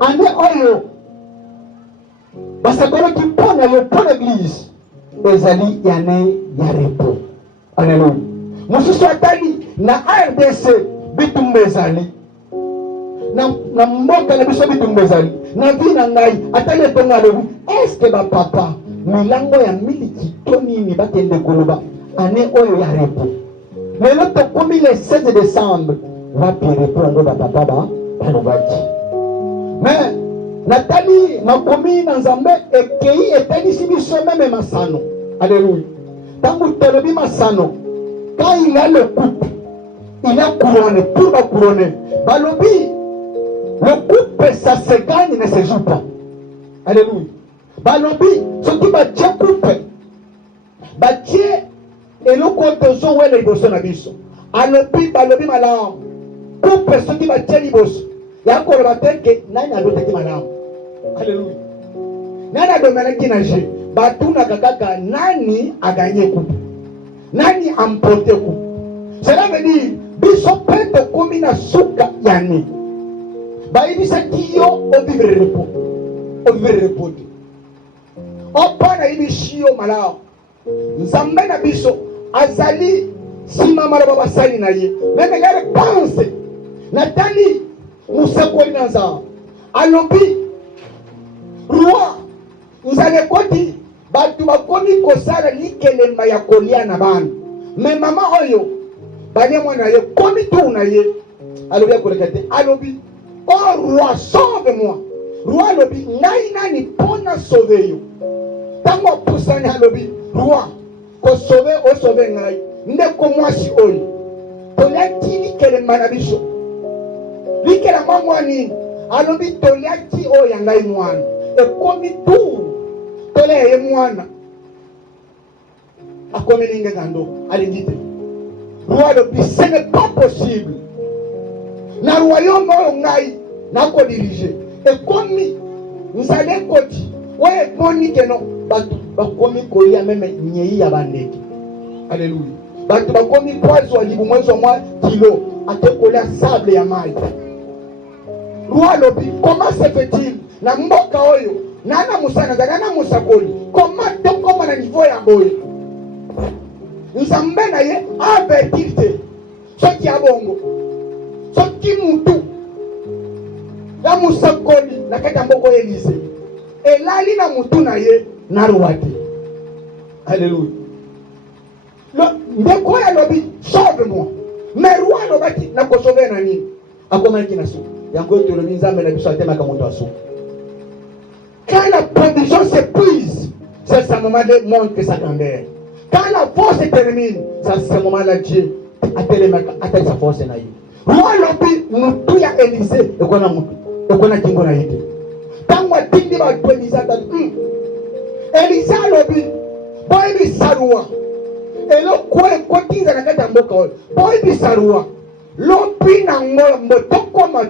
Ane oyo basakolo qui pona yo pour l'église ezali yane ya repos. Alléluia. Mosusu atali na RDC bitumba ezali na mboka na biso bitumba ezali na vi na ngai atali etonga alobi est-ce que bapapa milango ya miliki to nini bakende koloba ane oyo ya repos. Lelo tokomi le 16 décembre wapi repos yango bapapa balobaki. Mais Nathalie makomi na nzambe ekei etanisi biso meme masano. Alléluia. Tangu tolobi masano, quand il a le couple, il a couronné, pour la couronner. Balobi, le couple ça se gagne, ne se joue pas. Alléluia. Balobi, ce qui va dire couple, batie et le compte son ouais les bosses na biso. Alobi, balobi malam, couple ce qui va dire les bosses. Il y a encore le matin que nani a d'autres qui malam. Alléluia. Nani a domaine qui nage. Batuna kakaka nani a gagné coupe. Nani a emporté coupe. Cela veut dire biso pente komina suka yani. Ba ibisa kiyo o vivre repos. O vivre repos. O pana ibishio malao. Nzambe na biso azali sima mara baba sali na ye. Même gare pense. Nathalie musakoli nanza. Alobi roi nzale koti batu bakomi kosala likelemba ya kolia na bana. Mais mama oyo banya mwana ye komi tu na ye alobi akolekate alobi oh roi sauve-moi. Roi alobi ngai nani pona sauver yo. Tango pusani alobi roi ko sauver o sauver ngai ndeko mwasi oyo toliaki likelemba na biso likelamba mwani alobi toliaki oyo ya ngai mwana ekomi tu tole ye mwana akomi ninge kando alingi te. Roi alobi ce n'est pas possible na royaume oyo ngai nako dirige ekomi nzale koti oyo ekoni keno bato bakomi kolia meme nyei ya bandeke. Alléluia. Bato bakomi poiso libu mwezo mwa kilo atekolia sable ya mai. Roi alobi comment se fait-il na mboka oyo nana musana nana musakoli comment tokoma na niveau ya boye nzambe na ye avertir te soki abongo soki mutu ya musakoli na kati ya mboka Elise elali na mutu na ye na roi te. Alléluia. Ndeko ya lobi sauve-moi. Mais roi alobaki na ko sauver na nini akomaki na suka yango tolobi nzambe na biso atemaka moto asu. Quand la production s'épuise, c'est ce moment-là montre que ça grandeur. Quand la force se termine, c'est ce moment-là Dieu atteint sa force na ye. Roi lobi mutu ya Élysée ekona mutu ekona kingo na yite. Tango atindi ba Élysée ta Élysée lobi boy bi sarua elo kwe kotinza na kati ya mboka oyo boy bi sarua lobi na ngola mbotokoma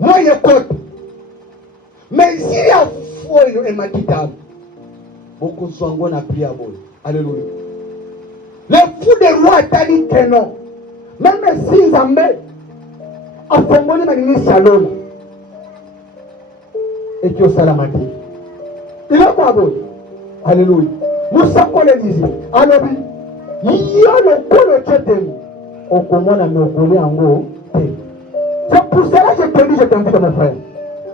moye kote. Mais si la foi est matitable, beaucoup sont en a prié à vous. Alléluia. Le fou de roi t'a dit que non. Même si Zambé a formé ma ligne salon. Et tu as salamati. Il a pas beau. Alléluia. Nous sommes qu'on le disait. Alléluia. Il y a le coup de tête. Au comment on me volé en haut. C'est pour cela que je te dis, je t'invite mon frère.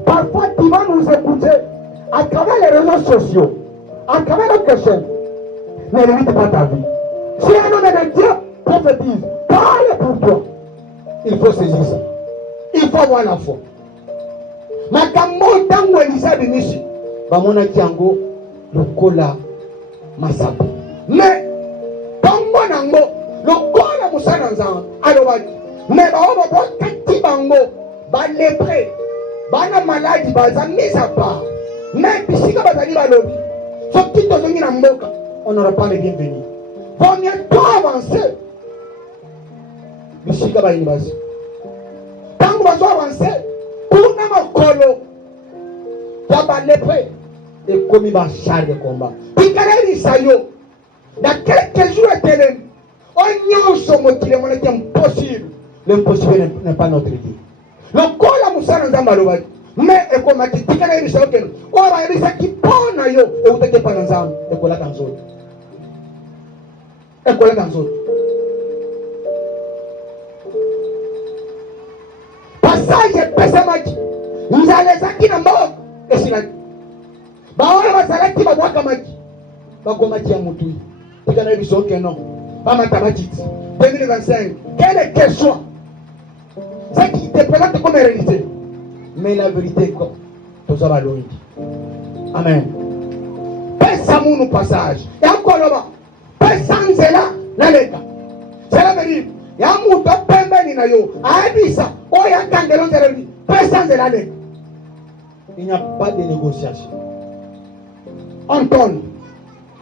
Parfois, tu vas nous écouter à travers les réseaux sociaux, à travers notre chaîne. Ne limite pas ta vie. Si un homme de Dieu prophétise, parle pour toi. Il faut saisir ça. Il faut avoir la foi. Makambo tango Elisa binishi. Bamona kiango lokola masapo. Mais tango nango lokola musana nzanga alobaki. Mais baoba bakati bango ba lépré. Bana maladie baza mise à part. Mais bisika bazali balobi. Soki tozongi na mboka, on n'aura pas les bienvenus. Vaut mieux pas avancer. Bisika ba inibasi. Tango bazo avancer, pour na makolo. Ya ba lépré et comme ba char de combat. Pikare lisayo. Dans quelques jours éternels, On y a motivé, on est impossible. L'impossible n'est pas notre Dieu. Le corps la moussa dans un mais et comme tu dis que les gens qui ont les gens qui ponnent yo et vous t'es pas dans un et qu'on l'a dans zone et qu'on l'a dans zone passage pesamaki vous allez ça qui n'a mort et c'est là bah on va s'arrêter qui va voir kamaki bah komaki à mutui tu connais les gens qui non pas mathématique 2025 quelle que soit ce qui te présente comme réalité. Mais la vérité est comme tout ça va loin. Amen. Pesa mon passage. Et encore là-bas. Pesa nzela na leka. Cela veut dire, il y a un mouton pembeni na yo. Aebisa. Oh ya kangelo nzela lui. Pesa nzela leka. Il n'y a pas de négociation. On tourne.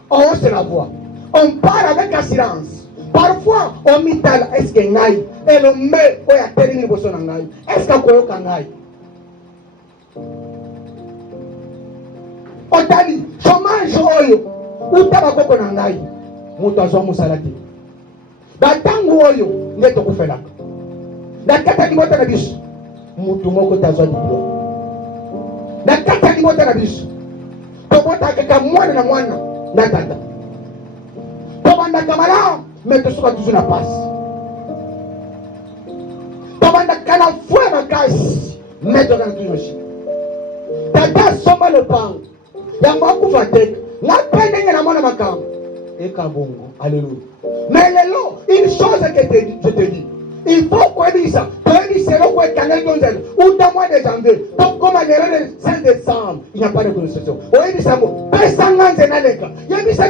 On hausse la voix. On parle avec assurance. Parfois, on mitala. Est-ce que ngai? Et le met. Oh ya termine bosso na ngai. Est-ce que koyo kangai? Otali, chômage oyo, utaba koko na ngai, mutu azwa musala te. Batangu oyo, nde tokufelaka. Na kata libota na biso, mutu moko tazwa diplôme. Na kata libota na biso, tobota kaka mwana na mwana, na tata. Tobanda kamala, mais tosuka toujours na passe. Tobanda kana fue makasi, mais tokana toujours chi. Tata soma le pan. Yango akufa tek na pendenge na mona makambo ekabongo alléluia mais lelo une chose que je te dis il faut quoi dire ça tu dis c'est le quoi canal donzel ou dans mois de janvier donc comme le 5 décembre il n'y a pas de constitution oui dit ça bon pesanga nzena leka yebi ça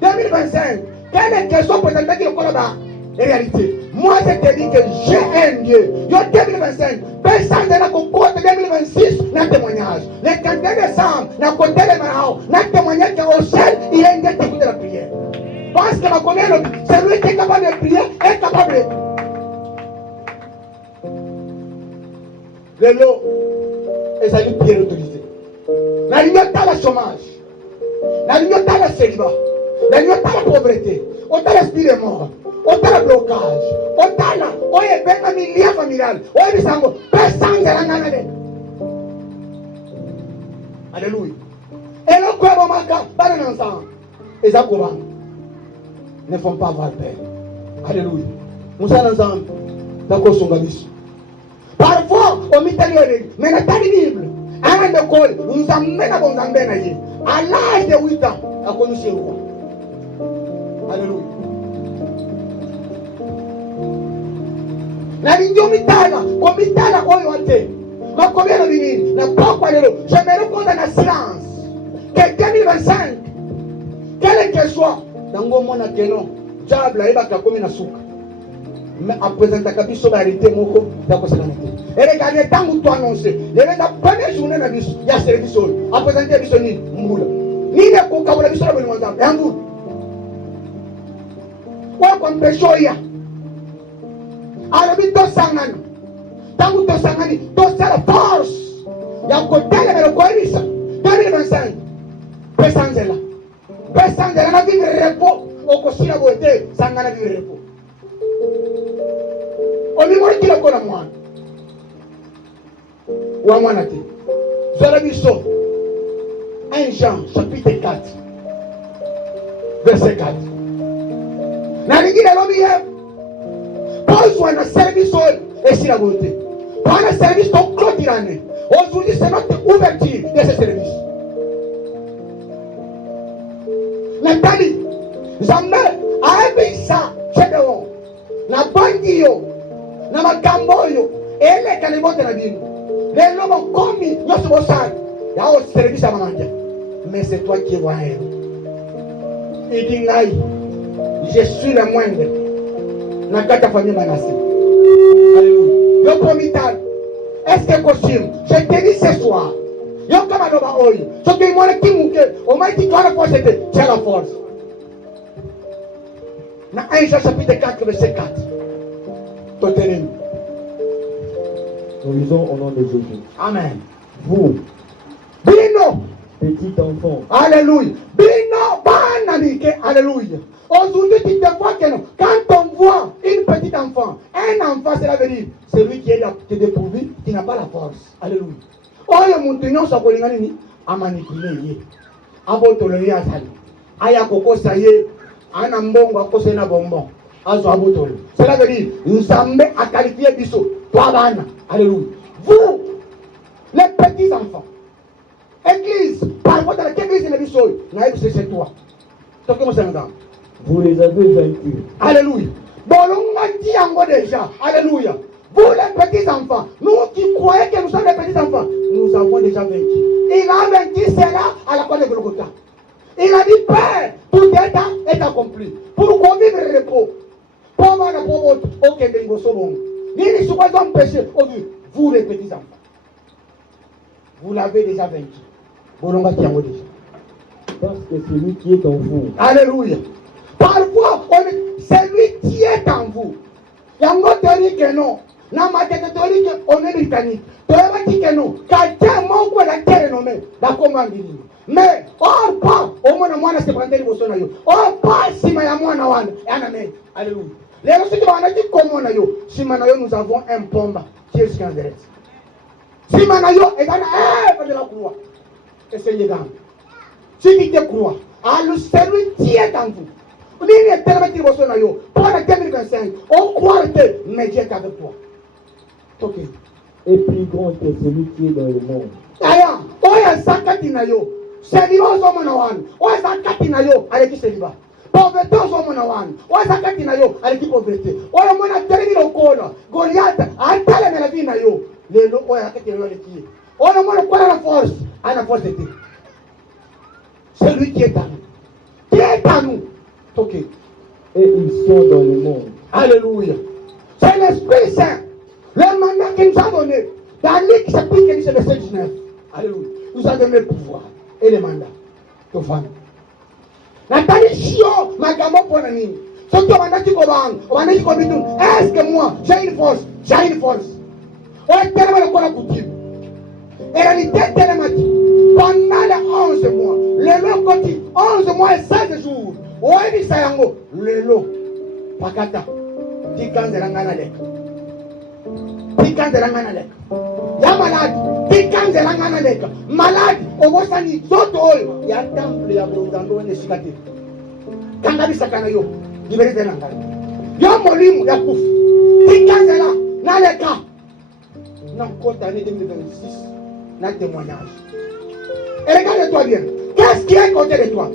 2025 quelle question présenter qui le kola réalité. Moi je te dis que j'ai un Dieu. Yo 2025, personne de la côté 2026 n'a témoignage. Le 15 décembre, n'a côté de Marao, n'a témoignage qu'au ciel, il y a un Dieu qui écoute la prière. Parce que ma commune, celui qui est capable de prier est capable de. Le lot, et ça lui bien autorisé. La ligne dans le chômage, la ligne dans le célibat, la ligne dans la pauvreté, autant l'esprit de mort. Autant le blocage, autant là, on est bien familial familial, on est bien personne ne l'a gagné. Alléluia. Et le quoi bon marquant, pas d'ensemble. Et ça comment ne font pas avoir peur. Alléluia. Nous sommes ensemble. D'accord, son gabis. Parfois, on m'italienne, mais la Bible, un de col, nous amène à bon zambé à l'âge de 8 ans, à connaître le roi. Alléluia. La ligne mitala, komitala oyo ate. Ma combien de minutes, na papa lelo. Je me rends dans la silence. Que 2025, quel que soit, dango mona keno, diable eba kakomi na suka. Mais à présenter kabiso ba arrêté moko, dako selanité. Et regardez tant où tu annoncer. Les première journée na biso, ya service ol. À présenter biso ni mbula. Ni ne ko ka wala biso na bino nzambe. Yangu. Wa kon pesho ya. Alors, to sangani. Tangu to sangani, to la force. Ya kotele melo koirisa. 2025. Pesangela. Pesangela na vivre repos. Okosila boete, sangana vivre repos. Omi mori kila kona mwana. Wa mwana te. Zola biso. 1 Jean, chapitre 4. Verset 4. Na lingine lobi ye. Besoin de service et si la volonté. Pas de service donc clôturé. Aujourd'hui, c'est notre ouverture de ce service. Nathalie, jamais à ça, c'est de haut. Na bandio, na magamboyo, et les canibaux de la ville. Les hommes ont commis, nous sommes au sac. Il y a un service à maman. Mais c'est toi qui vois elle. Il dit, je suis le moindre. Nakata famille Manassé. Alléluia. Yo promital. Est-ce que costume? Je te dis ce soir. Yo comme adoba oil. Ce que moi qui mouke. Au moins tu dois la force. Tu as la force. Dans 1 Jean chapitre 4 verset 4. Totenem. Nous lisons au nom de Jésus. Amen. Vous, Bino. petit enfant, Alléluia. Bino bana Alléluia. Aujourd'hui, tu te vois que non. Quand on voit une petite enfant, un enfant, cela veut dire celui qui est dépourvu, qui n'a pas la force. Alléluia. Oh, il y a mon tenant, ça peut aller à manipuler. À votre tolérer à salut. Aya koko ça y est, un ambongo à cause d'un bonbon. Cela veut dire, nous sommes à qualifier biso. Alléluia. Vous, les petits enfants, église, parfois dans laquelle église est biso, c'est toi. Vous les avez vaincus. Alléluia. Bolonga dit encore déjà. Alléluia. Vous les petits enfants, nous qui croyez que nous sommes les petits enfants, nous avons déjà vaincu. Il a vaincu cela à la croix de Golgotha. Il a dit, Père, tout est accompli. Pourquoi vivre le repos? Pour moi, la pauvre, aucun de vos sauvons. Ni les souverains péché, vous les petits enfants. Vous l'avez déjà vaincu. Bolonga dit encore déjà. Parce que celui qui est en vous. Alléluia. Parfois, c'est lui qui est en vous. Il y a un autre théorie que non. Dans ma tête, théorie qu'on est britannique. Théorie dit que non. Quelqu'un manque de la terre nommée. D'accord, mais, oh, pas, au moins, moi, c'est prendre les bosons. Oh, pas, si ma yamoua na wan. Alléluia. Les gens qui vont dire comment on a yo. Si manayo, nous avons un pomba qui est scandaleux. Si manayo, et dans la de la croix. Et c'est les gars. Si tu te crois, alors celui qui est en vous. Lui est tellement dit bosons yo. Pour la 2025, on croit que Dieu est avec toi. Ok. Et plus grand que celui qui est dans le monde. Aya, oya sakatina yo. Célibat au monawan. Oya sakatina yo avec qui célibat. Pauvreté au monawan. Oya sakatina yo avec qui pauvreté. Oya mona termine au col. Goliath, atale na la vie na yo. Les lo oya sakatina yo avec qui. Oya mona quoi la force. À la force de Dieu. Celui qui est à nous. Qui est à nous. Ok. Et ils sont dans le monde. Alléluia. C'est l'Esprit Saint. Le mandat qu'il nous a donné. Dans Luc chapitre 10, verset 19. Alléluia. Nous a donné le pouvoir et le mandat. Nathalie Chio, Magamo Ponani. Surtout est-ce que moi, j'ai une force? J'ai une force. On est tellement le corps à coutume. Et la réalité est tellement dit. Pendant les 11 mois, le long côté, 11 mois et 16 jours. On est dit ça, le long. Pakata. Tikan de l'anganalek. Tikan de l'anganalek. Ya malade. Tikan de l'anganalek. Malade. Au Bosani, Zoto. Ya temple, ya Brozando, et Shikati. Kangabi Sakanayo. Libéré de l'angal. Ya Molim, ya Pouf. Tikan de la. Naleka. Non, compte année 2026. N'a témoignage. Et regarde-toi bien. Qu'est-ce qui est côté de toi?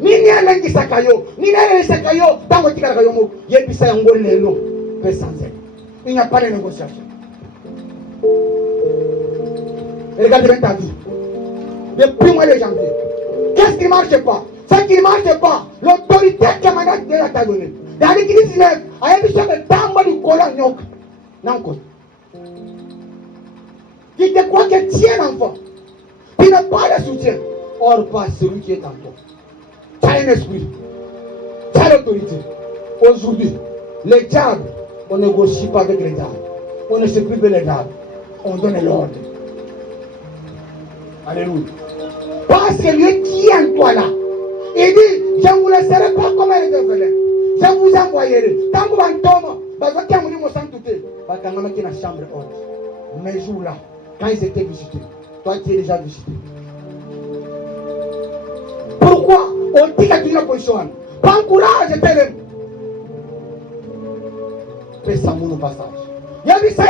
Ni l'engi sakayo, ni l'engi sakayo, tango tika kayo mo, yebisa yango lelo, pesanze. Il n'y a pas de négociation. Et regarde bien ta vie. Depuis mois de janvier. Qu'est-ce qui ne marche pas? Ce qui ne marche pas, l'autorité que Manat Dieu t'a donné. Dans l'église 19, à l'émission de Tambo du Kola Nyok. Nanko. Qui te croit que tu es l'enfant. Tu n'as pas de soutien. Or, pas celui qui est en toi. Tu as un esprit. Tu as l'autorité. Aujourd'hui, les diables, on ne négocie pas avec les diables. On ne se prive les diables. On donne l'ordre. Alléluia. Parce que lui qui est en toi là, il dit, je ne vous laisserai pas comme les orphelins. Je vous envoyerai. Tant que vous en tombez, vous allez vous sentir. Vous allez vous dans la chambre haute. Mais jour là, quand ils étaient visités, toi tu es déjà visité. Pourquoi on dit que tu es en position? Pas courage, je t'aime. Pesa mon passage. Il y a vu ça,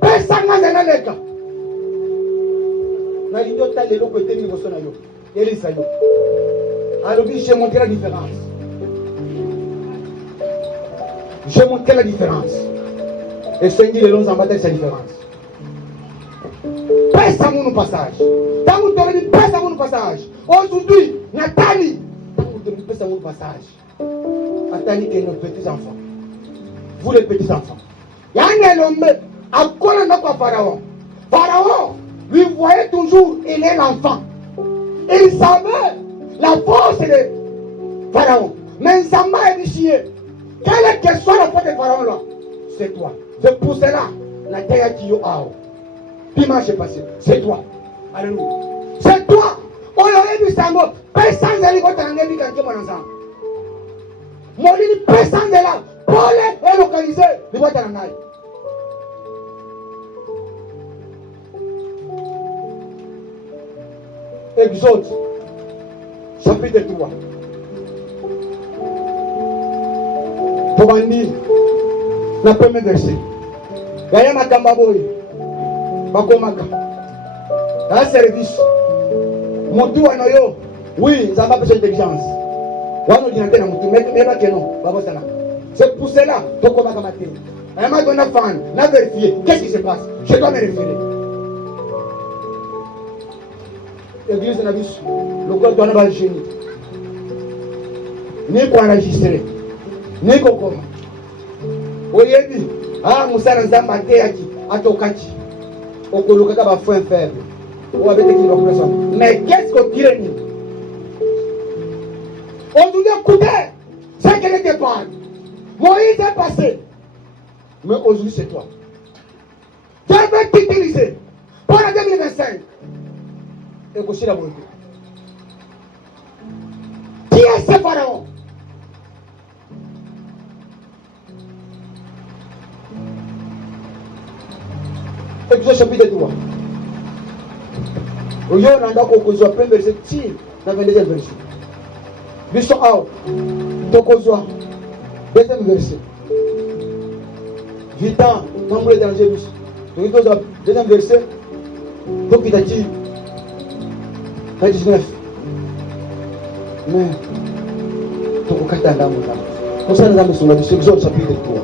pesa dans le cas. Na lido ta lelo ko temi ko sona yo. Yeli sa yo. Alors je vais montrer la différence. Je vais montrer la différence. Et Seigneur les longs en bataille c'est la différence. Pesa mon passage. Tant que tu dis pesa mon passage. Aujourd'hui, Nathalie, tant que tu dis pesa mon passage. Nathalie qui est nos petits enfants. Vous les petits enfants. Il y a un homme à quoi notre Pharaon. Pharaon lui voyait toujours, il est l'enfant. Il savait la force de Pharaon. Mais il s'en m'a initié. Quelle que soit la force de Pharaon là, c'est toi. C'est pour cela, la terre qui est là. Dimanche passé, c'est toi. Alléluia. C'est toi. On aurait vu ça, personne n'a dit que tu as un ami qui a dit mon ensemble. Molini personne de là. Paul est localisé. Il va t'en aller. Exode, chapitre 3. Tobandi, le premier verset. Gaya makamba boy. Bakomaka. Un service. Mutu wanoyo. Oui, ça m'a besoin d'intelligence. Wano dinante na mutu. Mais que non. Babosana. C'est pour cela. Tokomaka matin. Elle m'a donné fan. N'a vérifié. Qu'est-ce qui se passe? Je dois me référer. L'église n'a vu le corps doit pas le génie. Ni pour enregistrer. Ni pour comment. Oyebi. Ah, Moussa Nzamba Teaki. Atokati. Okoloka ba foi faible. Ou avec qui va pression. Mais qu'est-ce que tu dis? Aujourd'hui, écoutez. C'est qu'elle était pas. Moïse est passé. Mais aujourd'hui, c'est toi. Tu veux t'utiliser. Pour la 2025. Et que la bonté. Qui est ce pharaon? Exode chapitre 3. Aujourd'hui, on a encore causé plein de versets. Si, dans le deuxième verset. Bishop out. Tokozwa. Deuxième verset. Vita, nombre d'étrangers. Deuxième verset. Donc il a dit. 19. Mais, comme ça, nous allons sur Exode chapitre 3,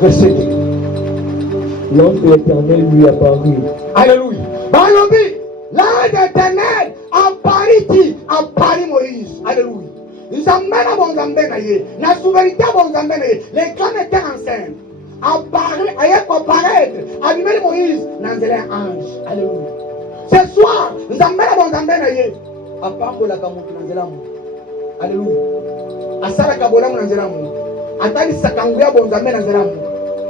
verset 2. L'ange de l'Éternel lui apparut. Alléluia. Balobi, l'ange de l'Éternel apparut Moïse. Alléluia. Ils amènent à bon Zambé, la souveraineté à bon Zambé, les clans étaient enceintes. Apparaître, allumer Moïse, dans un ange. Alléluia. Ce soir, nous amènons à bon Zambé. A pambola kamutu na nzela mu. Alléluia. Asala kabola mu na nzela mu. Atali sakanguya bon Zambé na nzela mu.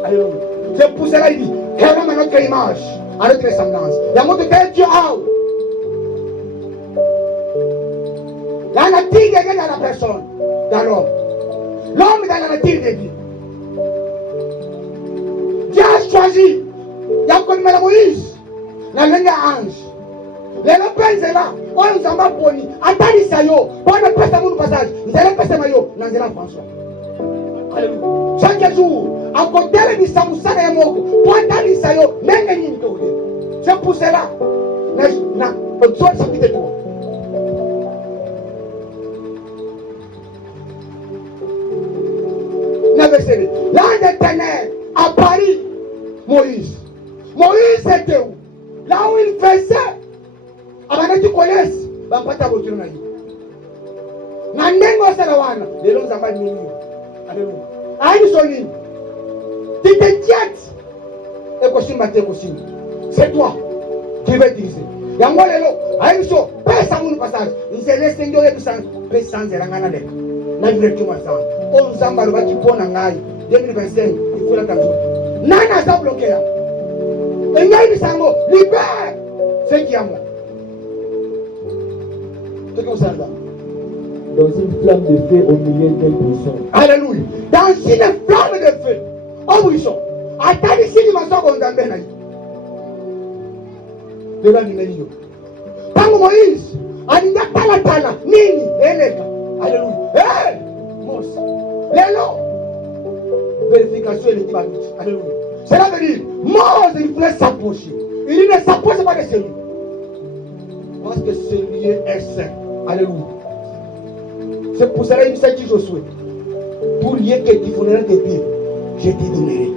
Alléluia. C'est pour cela il dit, créons à notre image, à notre ressemblance. La montre de Dieu out. La nature de Dieu dans la personne, dans l'homme. L'homme dans la nature de Dieu. Dieu a choisi. Il a connu Moïse. La langue ange. Les repères sont là. On nous en va pour nous. Attendez ça yo. On ne peut pas mon passage. Vous allez passer maillot. Dans la François. Alléluia. Chaque jour, à côté de Samoussa et Moko, pour attendre ça yo, même les lignes. C'est pour cela. On doit s'appuyer de toi. L'ange de l'Éternel à Paris, Moïse. Moïse était où? Là où il faisait. Avant que tu connaisses, tu vas pas t'aboutir. Nandengo Salawana, les longs amas de Mimi. Alléluia. Aïe Soni, tu te tiètes. Et Kosim Maté Kosim. C'est toi qui vas utiliser. Yango Lelo, Aïe So, passe à mon passage. Nous allons laisser de sang, passe sans Zerangana. Na directement ça. On s'en va qui pone en aïe. 2025, il faut la cancer. Nana ça bloqué là. Et il y a une sango, libère ce qui a moi. C'est comme ça là. Dans une flamme de feu au milieu d'un buisson. Alléluia. Dans une flamme de feu au buisson. Attends ici, il m'a sorti en Zambé. De là, il est Tango Moïse, Alinda Tala, Nini, Eleka. Alléluia. Hey! Mos. Lélo. Vérification et l'équivalence. Alléluia. Cela veut dire, Mose, il voulait s'approcher. Il ne s'approche pas de celui. Parce que celui est saint. Alléluia. C'est pour cela qu'il s'est dit Josué. Tout lieu que tu fourniras tes pieds, je te donnerai.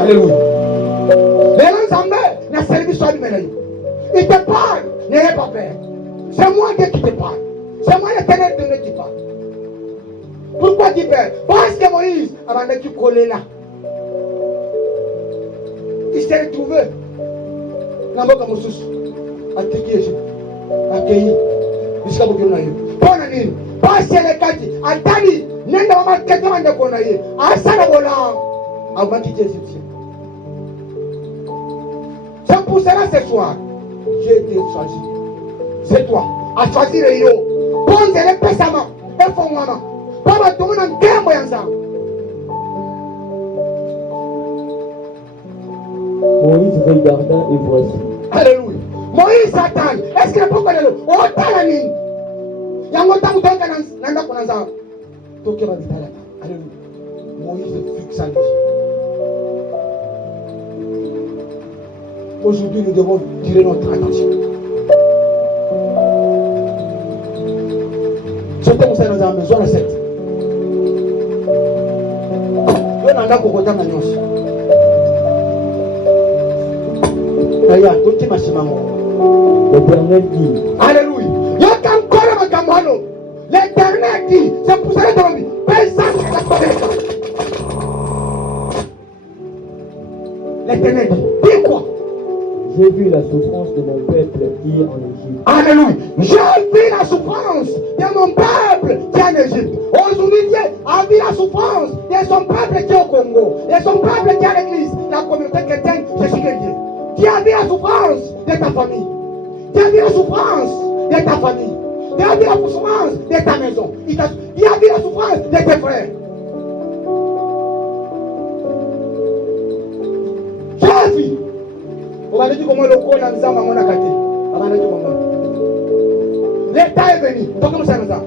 Alléluia. Les gens n'a servi soit du ménage. Il te parle, n'ayez pas peur. C'est moi qui te parle. C'est moi l'Éternel qui te parle. Pourquoi tu perds? Parce que Moïse, avant de te coller là, il s'est retrouvé dans le Moussous, à Tékiéji, à Kéhi, jusqu'à Bokyonaï. Bonne parce que les Kati, à Tani, n'est pas mal que tu m'as dit, à Sanabola, à Bakiti Égyptien. C'est pour cela ce soir, j'ai été choisi. C'est toi. a choisir yo. Bonze le pesama e fongama. Baba tumuna ngembo yanza. Moïse regarda et voici. Alléluia. Moïse attend. Est-ce que le peuple est là? Otalani. Yango tangu toka nanda kunanza. Toke ba bitala. Alléluia. Moïse fixa les yeux. Aujourd'hui, nous devons tirer notre attention. Ce que nous avons besoin de cette. Nous n'avons pas beaucoup de temps. L'Éternel dit. Alléluia. L'Éternel dit. C'est pour ça que nous dit. L'Éternel dit. Dis quoi? J'ai vu la souffrance de mon peuple qui est en Égypte. Alléluia. J'ai vu la souffrance de mon peuple qui est en Égypte. Aujourd'hui, Dieu a vu la souffrance de son peuple qui est au Congo, de son peuple qui est à l'église, la communauté chrétienne, Jésus chrétien. Dieu a vu la souffrance de ta famille. Dieu a vu la souffrance de ta famille. Dieu a vu la souffrance de ta maison. Dieu a vu la souffrance de tes frères. J'ai vu. On va dire comment le corps dans le monde a gâté. L'État est venu. Donc, nous sommes là.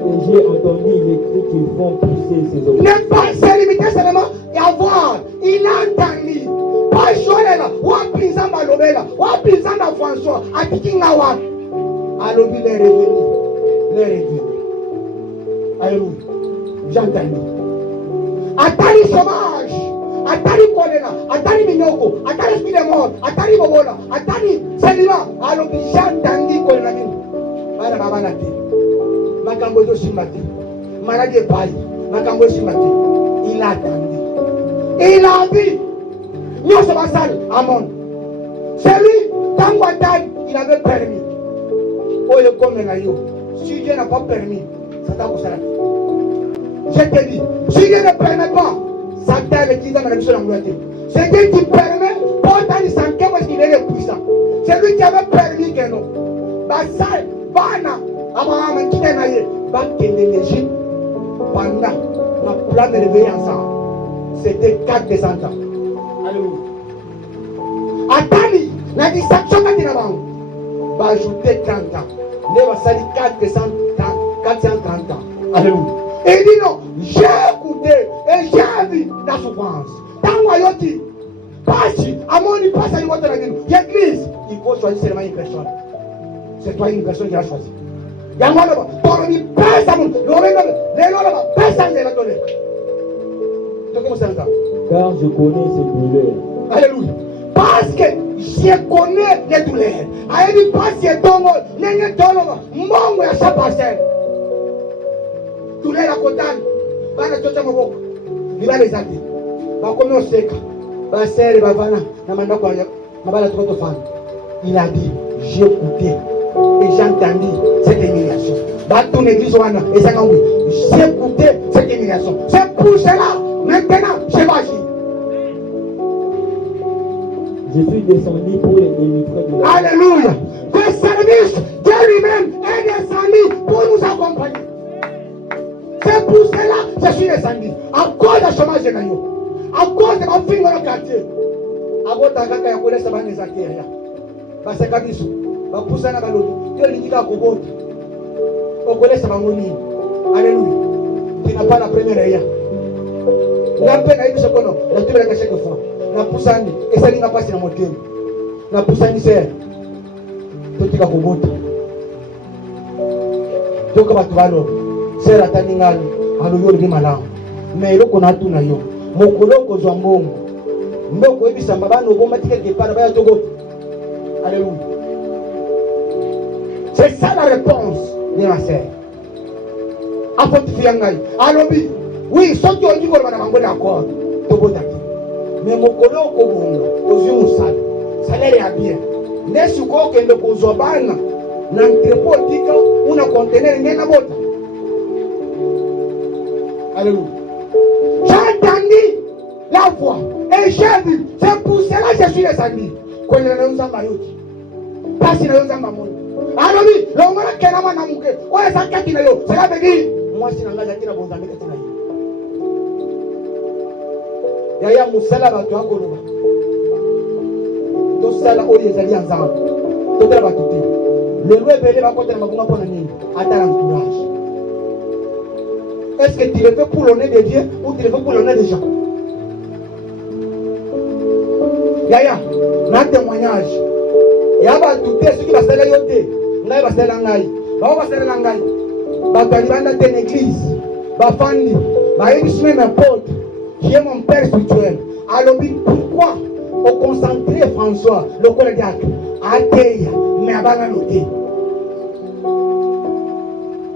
Et j'ai entendu les cris qui font pousser ses oreilles. Ne pas se limiter seulement à voir. Il a entendu. Pas choisir là. Wapi Zamba Lobela. Wapi Zamba François. A Tikingawa. Alobi les revenus. Les revenus. Alléluia. J'ai entendu. Attendez chômage. Atari kolera, atari minyoko, atari esprit de mort, atari bobola, atari célibat. Alors que j'entendis kolera mini. Bana baba na te. Makambo do simbati. Maladie pai. Makambo simbati. Il a attendu. Il a dit. Nous sommes à salle, Amon. C'est lui, tant qu'attend, il avait permis. Oh, le comme là, yo. Si Dieu n'a pas permis, ça t'a poussé. Je te dis, si Dieu ne permet pas, Satan est qui dans la mission d'Angleterre. C'est Dieu qui permet, pour t'en santé parce qu'il est puissant. C'est lui qui avait permis que nous. Basal, Bana, Abraham, qui est naïe, va quitter l'Égypte pendant la plan de réveiller ensemble. C'était 400 ans. Alléluia. Attali, la distinction quand il a va ajouter 30 ans. Il va salir 430 ans. Alléluia. Et il dit non, j'ai écouté et j'ai vu la souffrance. Dans Wayoti, passe, à mon il passe à l'église, il faut choisir seulement une personne. C'est toi une personne qui a choisi. Il y a un moment, il passe à mon, Car je connais ses douleurs. Alléluia. Parce que je connais les douleurs. Alléluia. Parce que mon à sa parcelle. Douleur à côté. Bana tota maboko. Liba les ati. Ba komi oseka. Ba sere ba vana na mandako ya mabala toto fan. Il a dit, j'ai écouté et j'ai entendu cette humiliation. Ba ton église wana et ça oui. J'ai écouté cette humiliation. C'est pour cela maintenant je vais agir. Je suis descendu pour les délivrer de la... Alléluia. Le service de lui-même est descendu pour nous accompagner. C'est pour cela que je suis descendu. À cause du chômage de Nayo. À cause de ma fille dans le quartier. À cause de la caca, il y a des acteurs. Parce que Kabisu, va pousser dans le dos. Tu es l'unique à Kobote. On connaît sa maman. Alléluia. Tu n'as pas la première aïe. La peine à y se connaître. La tu vas la cacher que fois. La poussani. Et ça n'a pas si la montée. La poussani c'est. Tu es à Kobote. Tu es comme tu vas là. C'est la taningali. Alors il y a malin. Mais le qu'on a tout na yo. Mokolo ko zambongo. Ndoko ebisa mabano bomba quelque part ba togo. Alléluia. C'est ça la réponse de ma sœur. Apotifiangai. Alobi. Oui, soki on dit ko bana mango d'accord. Togo taki. Mais mokolo ko bonga. Ozu musala. Salaire ya bien. Nesu ko kende ko zobana. Na entrepôt tika una conteneur ngena bota. Alléluia. J'ai entendu la voix et j'ai vu. C'est pour cela que je suis descendu. Quand nous sommes à Yoti. Parce que nous sommes à Monde. Alors oui, l'homme qui est là, ouais, ça qui est là, cela veut dire, moi, si je suis là, bon ami, c'est là. Yaya musala ba toi koloba. To sala o yezali ensemble. To tera ba tuti. Le loi belé va côté na mabunga pona nini? Attends l'entourage. Est-ce que tu le fais pour l'honneur de Dieu ou tu le fais pour l'honneur des gens? Yaya, na témoignage. Ya ba tuti ce qui va se faire yoté. Ngai ba se faire ngai. Ba ba se faire ngai. Ba talibanda de l'église. Ba fandi. Ba yebi mes potes. Qui est mon père spirituel. Alors, pourquoi au concentré François, le collègue d'Acte, à Théia, mais à Bananoté.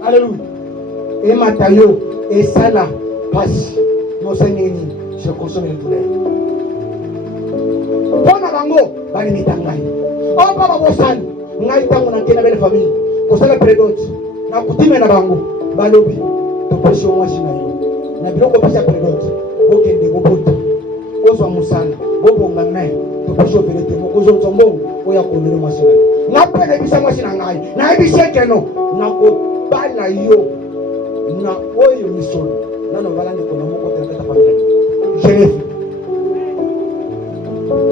Alléluia. Et Matayo, et Salah, passe. Mon Seigneur, je consomme les douleurs. Pour Nabango, Banimitangai. Oh, Papa Bossan, Naïtango, n'a belle famille. Pour ça, la prédote, n'a coûté Nabango, Balobi, de pression, moi, Chinayo. N'a bien compris sa prédote. Okende boboto ozwa musana bobonga naye topesha vérité mokozo nzombo oya konele masina na pele bisa masina ngai na ebise keno na ko bala yo na oyo misolo na no balande kona moko tata famille Genève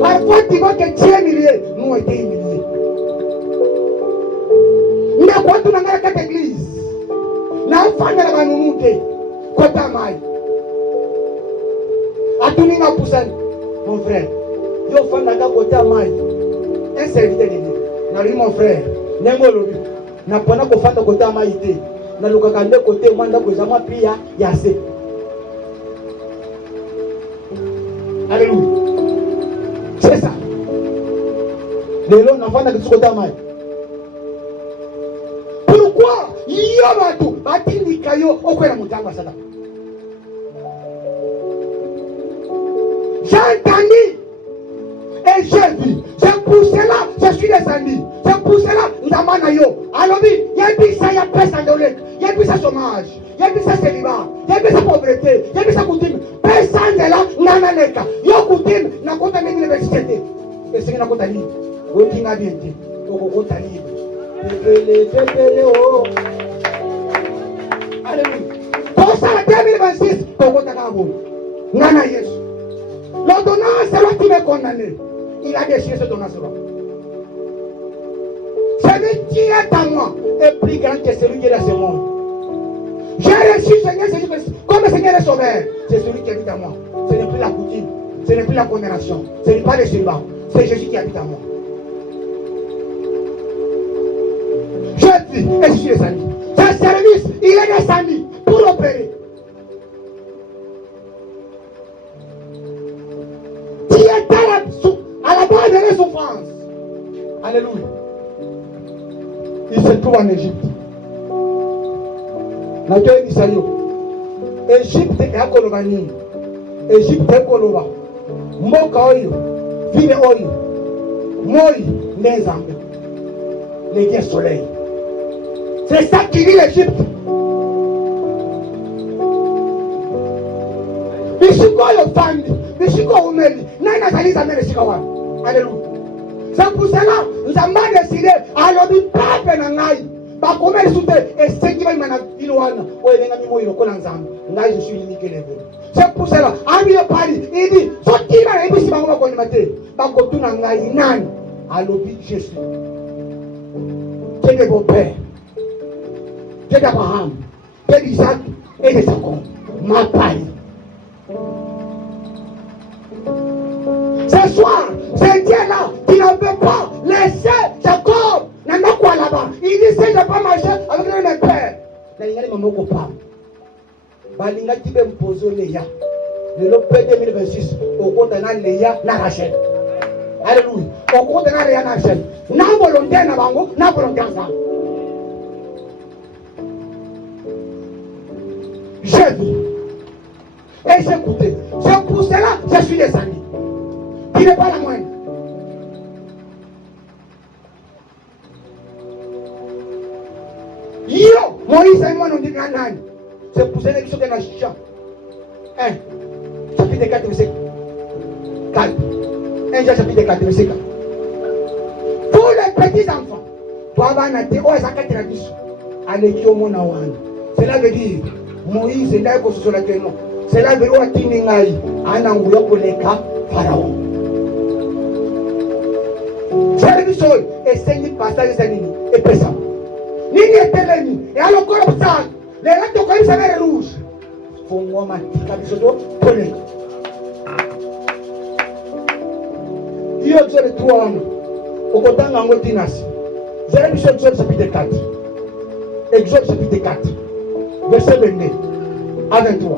parfois tu vois que Dieu humilié nous été humilié na kwa tunangala kata église na fanya na banumuke kota mai. Atuninga Poussan, mon frère. Yo fanda côté à Maï. Un serviteur de Dieu. Na lui mon frère. Nengolo lui. Na pona ko fanda côté à Maï té. Na lukaka nde côté mwanda ko zama pia yase. Alléluia. C'est ça. Lelo na fanda côté à Maï. Pourquoi yo batu batindika yo okwela mutanga sata? J'ai entendu et j'ai vu. C'est pour cela je suis descendu. C'est pour cela Ndamanayo. Alors il y a plus ça, il y a plus ça d'olek. Il y a plus ça chômage. Il y a plus ça célibat. Il y a plus ça pauvreté. Il y a plus ça coutume. Personne de là nananeka. Yo coutume na kota nini université. Et c'est na kota libre. Otinga bien dit. Oko kota libre. Pele oh. Alléluia. Pour ça 2026 tokota kabo. Nana Yesu. L'ordonnance, c'est là qui m'est condamné. Il a déchiré cette ordonnance-là. Celui qui est à moi est plus grand que celui qui est dans ce monde. J'ai reçu Seigneur Jésus-Christ comme Seigneur et Sauveur. C'est celui qui habite à moi. Ce n'est plus la coutume. Ce n'est plus la condamnation. Ce n'est pas le célibat. C'est Jésus qui habite à moi. Je dis, et je suis descendu. Ce service, il est descendu pour opérer. Qui est à la base de la souffrance. Alléluia. Il se trouve en Égypte. Nature Isaïo. Égypte est à Kolobani. Égypte est Koloba. Moka Oyo. Ville Oyo. Moi, les Zambé. Les dieux soleil. C'est ça qui vit l'Égypte. Bishiko yo family. Bishiko umeli. Nana zaliza mele shikawa. Alléluia. C'est pour cela nous avons décidé à l'objet pape nangai. Ba komeli soute et ce qui va mana ilwana. Oye nenga mimo ilokola nzambe. Ngai je suis limité level. C'est pour cela ami le pari il dit soki na ebisi bango bakoni mate. Ba kotuna ngai nani. À l'objet Jésus. Dieu de vos pères. Dieu d'Abraham. Dieu d'Isaac et de Jacob. Ma paille. Ce soir, c'est Dieu-là qui ne veut pas laisser Jacob. Il n'a quoi là-bas. Il dit si je ne vais pas marcher avec mes pères. Il y a des mamans qui parlent. Il y a des me poser Léa. Le Lopé 2026, au compte de Léa, na Rachel. Alléluia. Au compte de Léa, na Rachel. Na volonté, na bango, na volonté ensemble. J'ai vu. Et j'ai écouté. C'est pour cela que je suis descendu. Qui n'est pas la moindre. Yo, Moïse et moi nous dit Nanan. C'est pour cela qu'ils sont dans le champ. 1, chapitre 4, verset 4. 1 Jean chapitre 4, verset 4. Pour les petits enfants, bana te o ezakatela biso aleki omona wana. Cela veut dire Moïse ndaye kososola ke non. Cela veut dire atindi ngai ana nguya koleka Pharaon. Cela biso esengi passage za nini epesa nini etelemi e alokola busana lela tokoyisa mere rouge fongo matika biso to koleka. Iyo Exode 3 okotanga yango tinasi zela biso Exode chapitre 4. Exode chapitre 4 verset 22 à 23.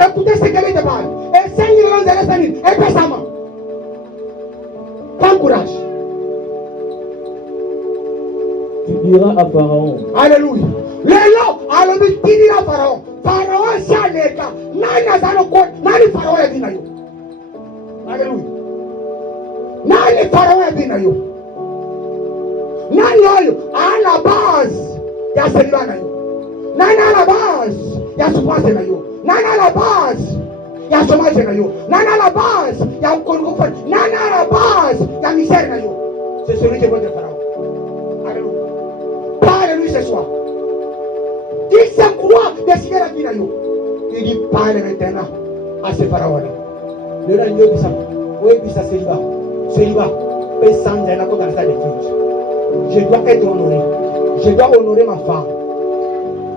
Écoutez ce qu'elle est de parle. Et Seigneur dans la famille, et pésamment. Prends courage. Tu diras à Pharaon. Alléluia. Lelo, alors tu diras à Pharaon. Pharaon c'est un état. Nani azano ko, nani Pharaon est venu yo. Alléluia. Nani Pharaon est venu yo. Nani yo à la base ya seliba na yo. Nani à la base ya souffrance na yo. Nani à la base ya chômage na yo. Nani à la base ya ukongo. Nani à la base ya misère na yo. C'est celui qui est votre Pharaon. Alléluia. Parle-lui ce soir. Il se croit décider la vie na yo. Il dit parle maintenant à ce Pharaon-là. Le roi Dieu dit ça. Oui, puis ça célibat. Célibat. Et sans rien à côté de ça des filles. Je dois être honoré. Je dois honorer ma femme.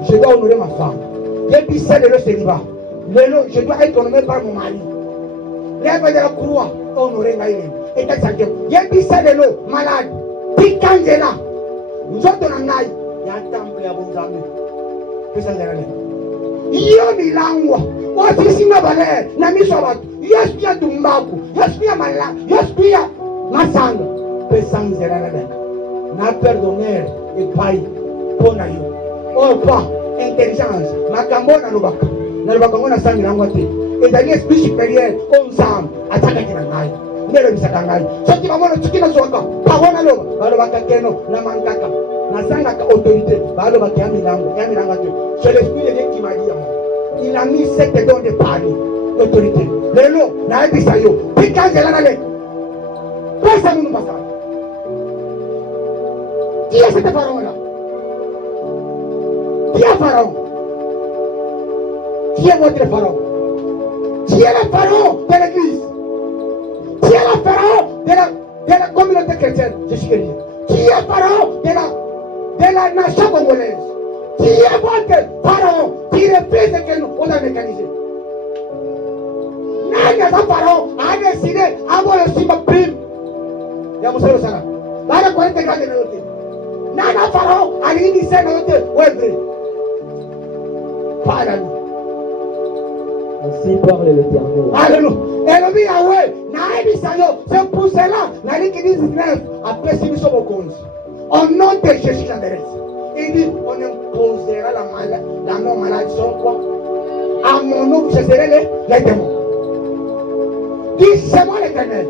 Je dois honorer ma femme. Depuis celle de le célibat. Je dois être honoré par mon mari. Lève de la croix. Honorer ma femme. Et qu'est-ce que c'est? Depuis celle de l'eau malade. Pikangela. Nous autres en aïe. Il y a un temple à bon amis. Que ça sert à rien. Yo milangwa. Ofisi na bale. Na mishabat. Yes pia tumbaku. Yes pia mala. Yes pia masanga. Que ça sert à rien. Na perdonner et paye pour nayo. Oh pas intelligence. Makambo na lubaka. Na lubaka ngona sangi na ngwate. Et dans l'esprit supérieur, on s'en attaque qui n'a pas. Nero bisaka ngai. Soki bamona tukina soka. Pawona loba. Balobaka keno na mangaka. Na sanga ka autorité. Balobaka milango. Ya milanga te. C'est l'esprit de Dieu qui m'a dit. Il a mis cette don de parler. Autorité. Lelo na ebisa yo. Pikangela na le. Pesa nous pasa. Qui est cet pharaon-là? Qui est pharaon? Qui est votre pharaon? Qui est le pharaon de l'église? Qui est le pharaon de la communauté chrétienne? Je suis chrétien. Qui est pharaon de la nation congolaise? Qui est votre pharaon qui refuse que nous on a mécanisé? Nani est pharaon a décidé d'avoir le simba prime? Il y a Moussa Sala. Là, il y a quoi de garder le côté? Nana pharaon a initié le côté. Ouais, vrai. Parle-nous. Ainsi parle l'Éternel. Alléluia. Et le Yahweh, c'est pour cela, dans l'Église 19, après si nous sommes au cause. Au nom de Jésus Nazareth. Il dit, on imposera la mort maladie, quoi? À mon nom, je serai les démons. Dis, c'est moi l'Éternel.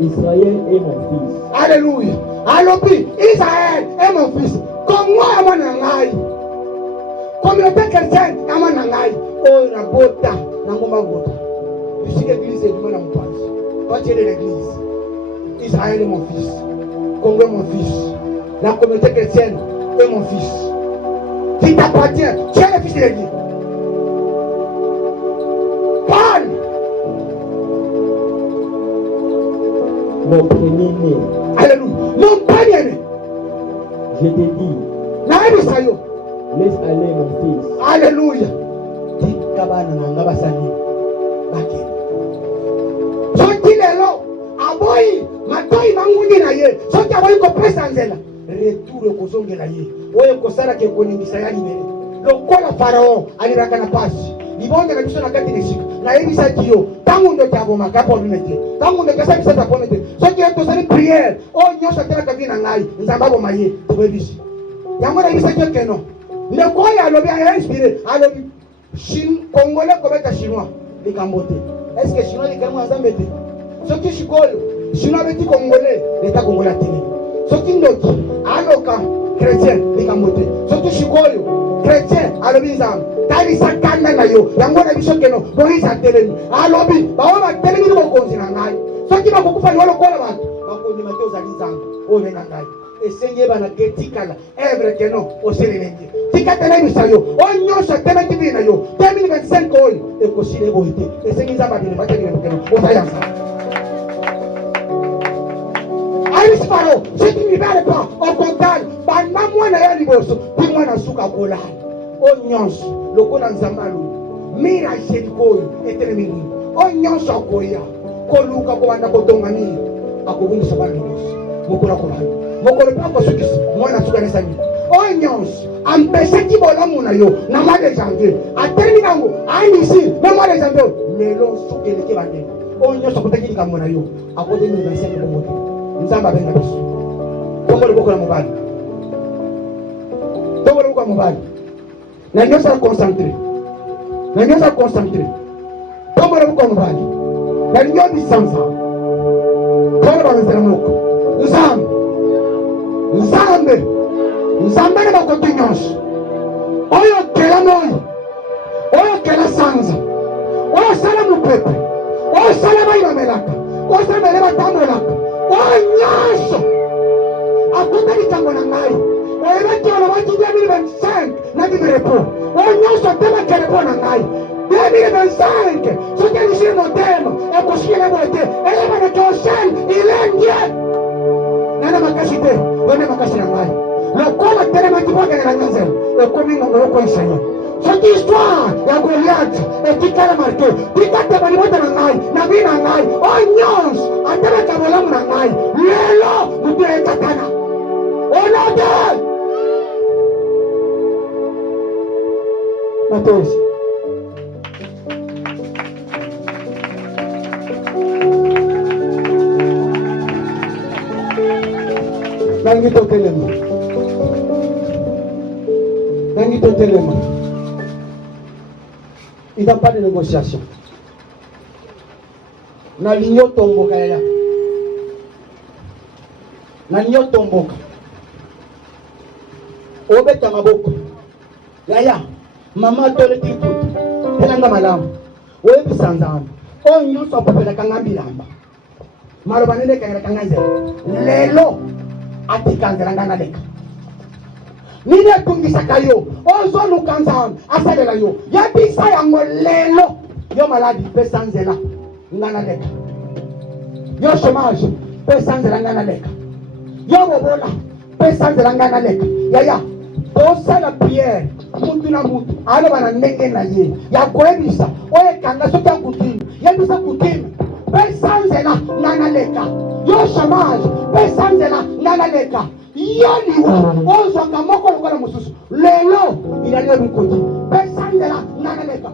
Israël est mon fils. Alléluia. Alléluia. Israël est mon fils. Comme moi, à mon nangai. Communauté chrétienne, à mon nangai. Oh, la bota, la moma bota. Je suis l'église et du monde à mon page. Toi, tu es de l'église. Israël est mon fils. Congo est mon fils. La communauté chrétienne est mon fils. Qui t'appartient, tu es le fils de l'église. Parle. Mon premier-né. Alléluia. Mon premier-né. Je te dis, laisse aller mon fils. Alléluia. Dis kabana na ngabasani. Baki. Soki lelo aboyi matoi mangundi na ye. Soki aboyi ko pesa nzela. Retour ko zongela ye. Oye ko sala ke ko ningisa ya libere. Lokola Pharaon aliraka na pasi. Libonde na biso na kati nesika. Na yebisa kiyo. Tangu ndo tabo makapo lumete. Tangu ndo kasa bisa tapo mete. Soki eto sali prière. O nyosa tela kavi na ngai. Nzambabo maye. Tobebisi. Yango na yebisa kiyo keno. Le quoi a lobby a inspiré. A lobby. Congolais comme état chinois. Les Cambodgiens. Est-ce que chinois les Cambodgiens ont embêté? Ce qui est chinois avec les Congolais, l'État congolais a télé. Ce qui est aloka chrétien, les Cambodgiens. Ce qui est chrétien, à l'obéissance. Tali sakana na yo. Yango na biso keno. Boni sa télé. A lobby. Ba wa télé ni ko konzi na ngai. Ce qui va beaucoup faire le kola ba. Ba ko ni mateo za lizanga. O le na ngai. esengi bana ketikala evre que non oselelenge tikatela bisayo onyosha temeti bina yo 2025 oyo ekosile boite esengi za babine bateli bokeno otayanza Alice Faro si tu n'y vas pas au contact bana mwana ya liboso ti mwana suka kolala onyosha lokola nzamalu mira jerikoyo etelemini onyosha koya koluka ko banda kotongamia akobundisa bana liboso mokola ko bana mokolo pa ko sukisi mwana suka nesani onyosha empêcher ki bolamu na yo na mois de janvier ateli nango ainisi na mois de janvier lelo sukele ke bande onyosha kotaki likambo na yo akote ni 25 ko moto nzamba benga biso tongole bokola mobali tongole bokola mobali na nyosha concentré na nyosha concentré tongole bokola mobali na nyobi sanza tongole bazela moko nzambe nzambe nzambe na bakote nyonso oyo kela moyo oyo kela sanza oyo sala mopepe oyo sala bayibamelaka oyo sala bele batambolaka oyo nyonso akota likambo na ngai oyebaki olobaki 2025 na biberepo oyo nyonso tebakele mpo na ngai 2025 soki elisili motema ekosikele boye te eyebaneke osel ilendie nana makasi te one makasi na ngai lokola telemaki bokenge na nzela ekomi ngongo yokoyisa ye soki histoire ya Goliath etikala marke tikatema libota na ngai na vi na ngai oyo nyonso atelaka bolamu na ngai lelo mutu ekatana olode matesi nangi totelema nangi totelema il n'y a pas de négociation na linyo tomboka yaya na linyo tomboka obeta maboko yaya mama toleti putu telanga malamu oyebisa nzambe oyo nyonso apopelaka nga mbilamba maloba nene ekangelaka nga nzela lelo atika nzela nga naleka nini etungisaka yo ozoluka nzambe asalela yo yebisa yango lelo yo maladi pesa nzela nga naleka yo chômage pesa nzela nga naleka yo bobola pesa nzela nga naleka yaya osala priere mutu na mutu aloba na ndenge na ye ya koyebisa oyo ekanga soki ya kutime yebisa kutime pesa nzela nga naleka yo chômage pesa nzela nga naleka yo liwa ozwaka moko lokola mosusu lelo ilali ya bikoti pesa nzela nga naleka